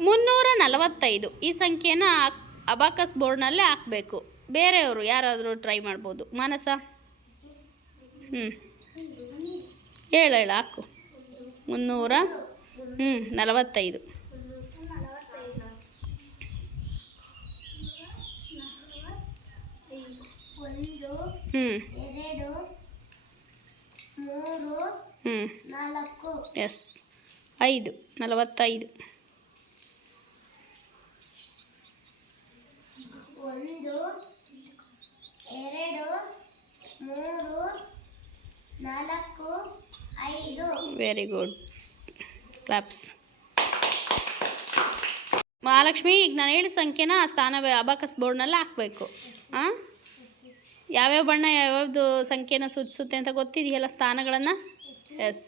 ಮುನ್ನೂರ ನಲವತ್ತೈದು ಈ ಸಂಖ್ಯೆನ ಅಬಾಕಸ್ ಬೋರ್ಡ್ನಲ್ಲೇ ಹಾಕಬೇಕು. ಬೇರೆಯವರು ಯಾರಾದರೂ ಟ್ರೈ ಮಾಡ್ಬೋದು. ಮಾನಸ? ಹ್ಞೂ ಹೇಳ ಹೇಳ, ಹಾಕು. ಮುನ್ನೂರ ಹ್ಞೂ ನಲವತ್ತೈದು. ಹ್ಞೂ ಹ್ಞೂ ಎಸ್. ಐದು, ನಲವತ್ತೈದು. ಒಂದು, ಎರಡು, ಮೂರು, ನಾಲ್ಕು, ಐದು. ವೆರಿ ಗುಡ್ ಕ್ಲಾಪ್ಸ್ ಮಹಾಲಕ್ಷ್ಮಿ, ಈಗ ನಾನು ಹೇಳಿದ ಸಂಖ್ಯೆನ ಆ ಸ್ಥಾನ ಅಬಾಕಸ್ ಬೋರ್ಡ್ನಲ್ಲಿ ಹಾಕಬೇಕು. ಹಾಂ ಯಾವ್ಯಾವ ಬಣ್ಣ, ಯಾವ್ಯಾವ್ದು ಸಂಖ್ಯೆನ ಸೂಚಿಸುತ್ತೆ ಅಂತ ಗೊತ್ತಿದೆಯಲ್ಲ ಸ್ಥಾನಗಳನ್ನು? ಎಸ್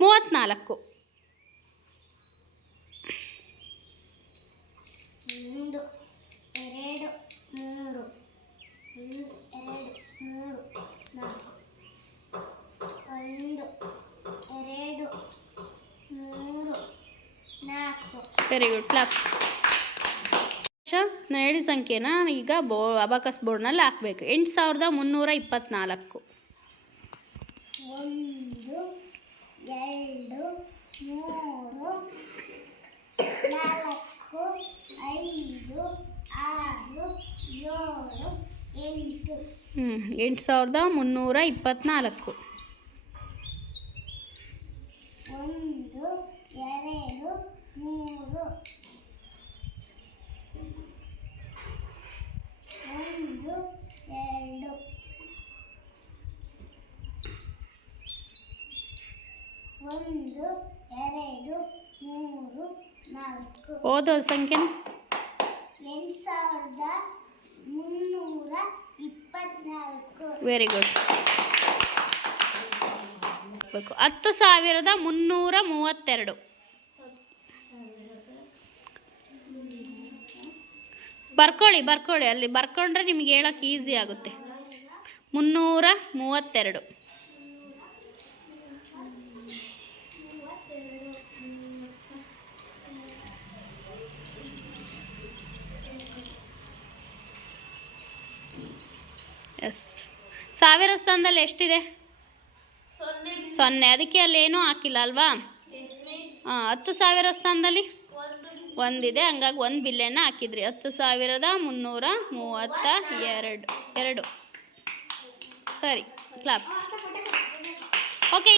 ಮೂವತ್ತ್ನಾಲ್ಕು ಒಂದು ಎರಡು ಮೂರು ಒಂದು ಎರಡು ಮೂರು ನಾಲ್ಕು ಒಂದು ಎರಡು ಮೂರು ನಾಲ್ಕು ವೆರಿ ಗುಡ್ ಕ್ಲಾಪ್ಸ್ ನಾನು ಹೇಳಿದ ಸಂಖ್ಯೆನ ಈಗ ಬೋ ಅಬಾಕಸ್ ಬೋರ್ಡ್ನಲ್ಲಿ ಹಾಕಬೇಕು. ಎಂಟು ಸಾವಿರದ ಮುನ್ನೂರ ಇಪ್ಪತ್ತ್ನಾಲ್ಕು ಒಂದು ಎರಡು ಮೂರು ನಾಲ್ಕು ಐದು ಆರು ಏಳು ಎಂಟು. ಹ್ಞೂ ಎಂಟು ಸಾವಿರದ ಮುನ್ನೂರ ಇಪ್ಪತ್ತ್ನಾಲ್ಕು ಒಂದು ಎರಡು ಮೂರು ಒಂದು ಎರಡು ಒಂದು ಎರಡು ಮೂರು ನಾಲ್ಕು ಓದೋ ಸಂಖ್ಯೆ? ಎಂಟು ಸಾವಿರದ ಮುನ್ನೂರ ಇಪ್ಪತ್ನಾಲ್ಕು ವೆರಿ ಗುಡ್ ಹತ್ತು ಸಾವಿರದ ಮುನ್ನೂರ ಮೂವತ್ತೆರಡು. ಬರ್ಕೊಳ್ಳಿ ಬರ್ಕೊಳ್ಳಿ. ಅಲ್ಲಿ ಬರ್ಕೊಂಡ್ರೆ ನಿಮಗೆ ಹೇಳೋಕ್ಕೆ ಈಸಿ ಆಗುತ್ತೆ. ಮುನ್ನೂರ ಮೂವತ್ತೆರಡು. ಎಸ್ ಸಾವಿರ ಸ್ಥಾನದಲ್ಲಿ ಎಷ್ಟಿದೆ? ಸೊನ್ನೆ. ಸೊನ್ನೆ. ಅದಕ್ಕೆ ಅಲ್ಲಿ ಏನೂ ಹಾಕಿಲ್ಲ ಅಲ್ವಾ? ಹಾಂ, ಹತ್ತು ಸಾವಿರ ಸ್ಥಾನದಲ್ಲಿ? ಒಂದು ಒಂದಿದೆ, ಹಂಗಾಗಿ ಒಂದು ಬಿಲ್ಲೆನ ಹಾಕಿದ್ರಿ. ಹತ್ತು ಸಾವಿರದ ಮುನ್ನೂರ ಮೂವತ್ತ ಎರಡು. ಎರಡು. ಸರಿ ಕ್ಲಾಪ್ಸ್ ಓಕೆ